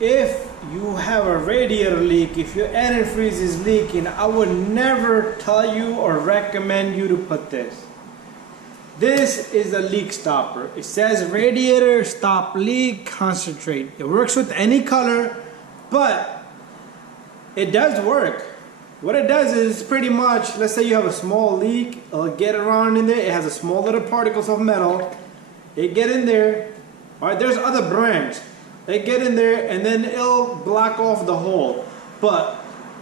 if you have a radiator leak, if your antifreeze is leaking, I would never tell you or recommend you to put this. This is a leak stopper. It says radiator stop leak concentrate. It works with any color, but it does work. What it does is pretty much, let's say you have a small leak, it'll get around in there. It has a small little particles of metal. It get in there. All right, there's other brands. They get in there and then it'll block off the hole. But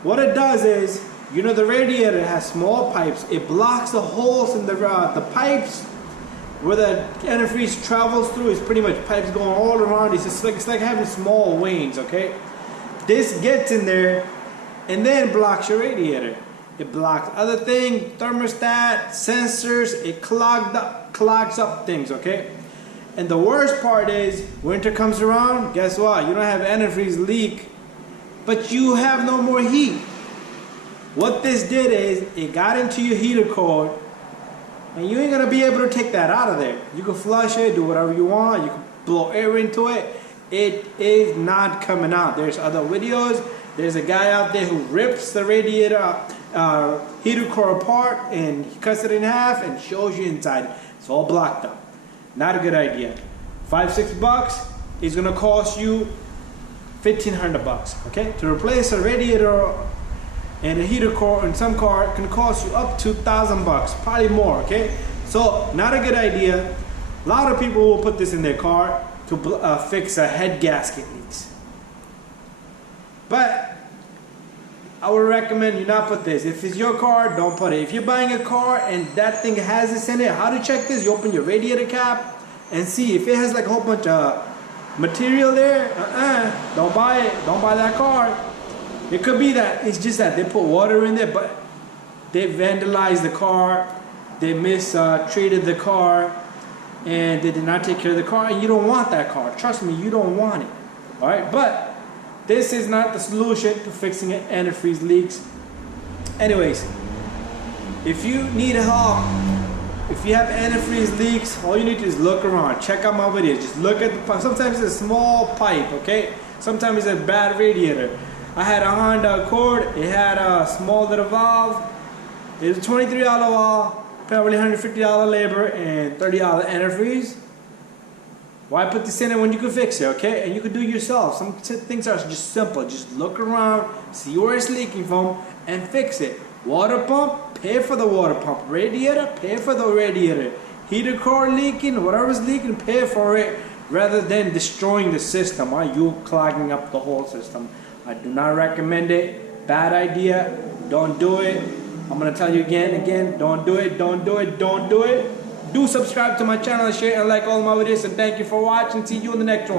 what it does is, you know, the radiator has small pipes. It blocks the holes in the pipes where the antifreeze travels through. It's pretty much pipes going all around. It's like having small veins, okay? This gets in there and then blocks your radiator. It blocks other things, thermostat, sensors. It clogs up things, okay? And the worst part is, winter comes around, guess what? You don't have antifreeze leak, but you have no more heat. What this did is, it got into your heater cord, and you ain't gonna be able to take that out of there. You can flush it, do whatever you want, you can blow air into it. It is not coming out. There's other videos. There's a guy out there who rips the radiator heater core apart and he cuts it in half and shows you inside. It's all blocked up. Not a good idea. $5-6 is gonna cost you $1,500. Okay, to replace a radiator and a heater core in some car can cost you up to $1,000, probably more. Okay, so not a good idea. A lot of people will put this in their car to fix a head gasket leaks. But I would recommend you not put this. If it's your car, don't put it. If you're buying a car and that thing has this in it, how to check this? You open your radiator cap and see if it has like a whole bunch of material there. Don't buy it. Don't buy that car. It could be that it's just that they put water in there, but they vandalized the car, they mistreated the car, and they did not take care of the car, and you don't want that car. Trust me, you don't want it. All right, but this is not the solution to fixing antifreeze leaks. Anyways, if you need help, if you have antifreeze leaks, all you need to do is look around. Check out my videos. Just look at the pipe. Sometimes it's a small pipe, okay? Sometimes it's a bad radiator. I had a Honda Accord. It had a small little valve. It was a $23 valve, probably $150 labor, and $30 antifreeze. Why put this in it when you can fix it, okay? And you can do it yourself. Some things are just simple. Just look around, see where it's leaking from, and fix it. Water pump, pay for the water pump. Radiator, pay for the radiator. Heater core leaking, whatever's leaking, pay for it, rather than destroying the system, or you clogging up the whole system. I do not recommend it. Bad idea. Don't do it. I'm gonna tell you again, don't do it, don't do it, don't do it. Do subscribe to my channel, share and like all my videos, and thank you for watching. See you in the next one.